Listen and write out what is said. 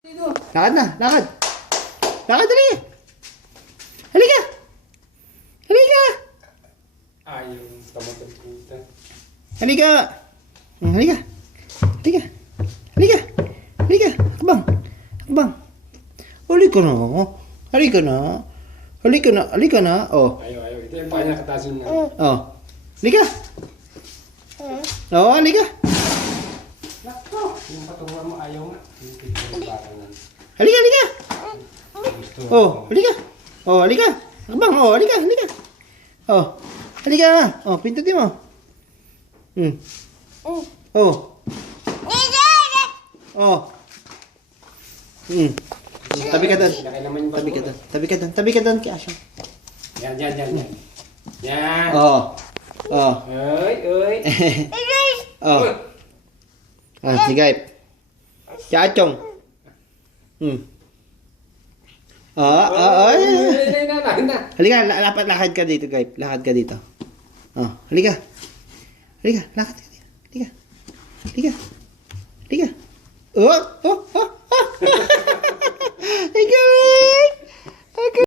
Lakad na, lakad. Lakad, dali. Halika. Halika. Ayaw, tamad ang puta. Halika. Halika. Halika. Halika. Halika. Akbang. Akbang. Halika na. Halika na. Halika na. Halika na. Oh. Ayaw. Ito yung paa niya, katasin na. Oh. Halika. Oh, halika. Nako, yung patungan mo ayaw nga. Yung bata na. Halika, halika. Gusto. Oh, halika. Oh, halika. Akbang. Oh, halika, halika. Oh. Halika na. Oh, pintutin mo. Oh. Oh. Tabi ka doon. Laki naman yung Tabi ka doon. Tabi ka doon. Tabi ka doon kay Asyo. Yan. Yan. Oh. Oh. Oy. Oh. Ah, si Gaip. Si Achong. Ay. Halika, lakad ka dito, Gaip. Lakad ka dito. Oh, halika. Halika, lakad ka dito. Halika. Halika. Halika. Oh.